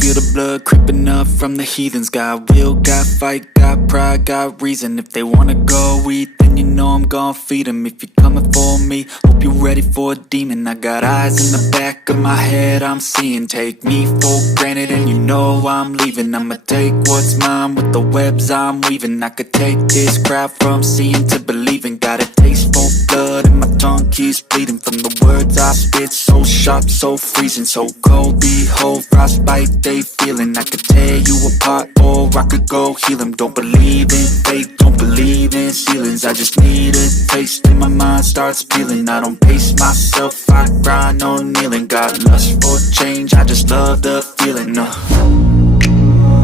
feel the blood creeping up from the heathens. Got will, got fight, got pride, got reason. If they wanna go eat, then you know I'm gon' feed them. If you're coming for me, hope you're ready for a demon. I got eyes in the back of my head, I'm seeing. Take me for granted and you know I'm leaving. I'ma take what's mine with the webs I'm weaving. I could take this crowd from seeing to believing. Got a taste for blood and my tongue keeps bleeding from the words I spit. So sharp, so freezing, so cold. Behold, frostbite they feeling. I could tear you apart or I could go heal them. Don't believe in fate, don't believe in ceilings. I just need a taste and my mind starts peeling. I don't pace myself, I grind on kneeling. Got lust for change, I just love the feeling.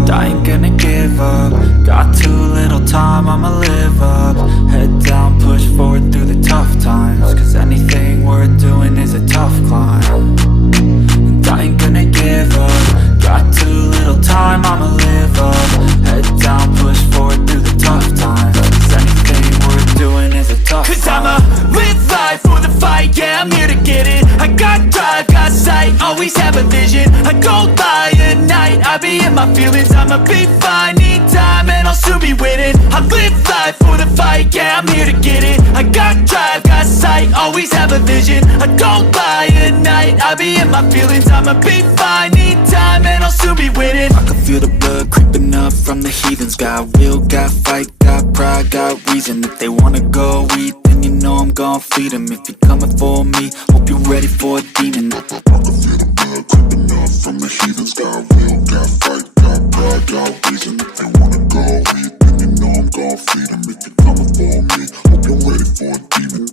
I ain't gonna give up. Got too little time, I'ma live up. Head down, push forward through the tough times. Cause anything worth doing is a tough climb. And I ain't gonna give up. Got too little time, I'ma live up. Head down, push forward through the tough times. Cause anything worth doing is a tough climb. Cause I'ma live life for the fight, yeah, I'm here to get it. I got drive, got sight, always have a vision. I go by at night, I be in my feelings. I'ma be fine, need time and I'll soon be winning. I live life for the fight, yeah, I'm here to get it. I got drive, got sight, always have a vision. I go by at night, I be in my feelings. I'ma be fine, need time and I'll soon be winning. I can feel the blood creeping up from the heathens. Got will, got fight, got pride, got reason. If they wanna go eat, then you know I'm gon' feed them. If you're coming for me, hope you're ready for a demon. I can feel the blood creeping up from the heathens. Got will, got fight, got pride, got reason. If they wanna go eat, then you know I'm gon' feed them. If you're coming for me, hope you're ready for a demon.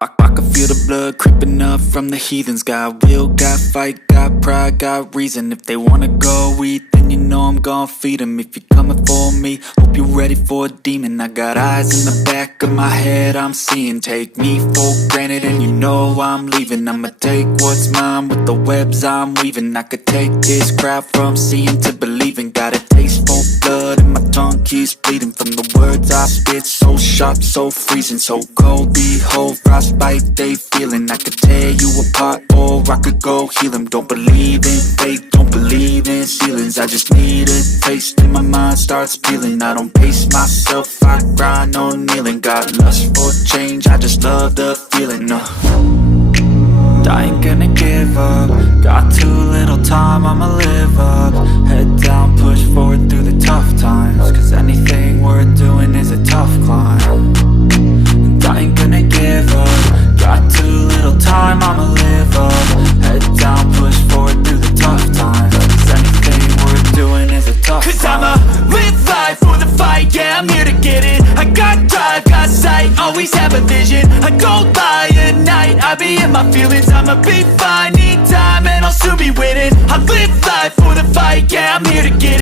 I can feel the blood creeping up from the heathens. Got will, got fight, got pride, got reason. If they wanna go eat, then you know I'm gon' feed them. If you're coming for me, hope you're ready for a demon. I got eyes in the back of my head, I'm seeing. Take me for granted and you know I'm leaving. I'ma take what's mine with the webs I'm weaving. I could take this crowd from seeing to believing. Got a taste for blood and my tongue keeps bleeding from the words I spit. So sharp, so freezing, so cold. Behold, frostbite they feeling. I could tear you apart or I could go heal them. Don't believe in fate, don't believe in ceilings. I just need a taste and my mind starts peeling. I don't pace myself, I grind on kneeling. Got lust for change, I just love the feeling. I ain't gonna give up. Got too little time, I'ma live up. Head down, push forward through the tough times. Cause anything worth doing is a tough climb. And I ain't gonna give up. Got too little time, I'ma live up. Head down, push forward through the tough times. Cause anything worth doing is a tough climb. Cause I'ma live life for the fight, yeah, I'm here to get it. I got drive, got sight, always have a vision. I go by at night, I be in my feelings. I'ma be fine, need time and I'll soon be winning. I live life for the fight, yeah, I'm here to get it.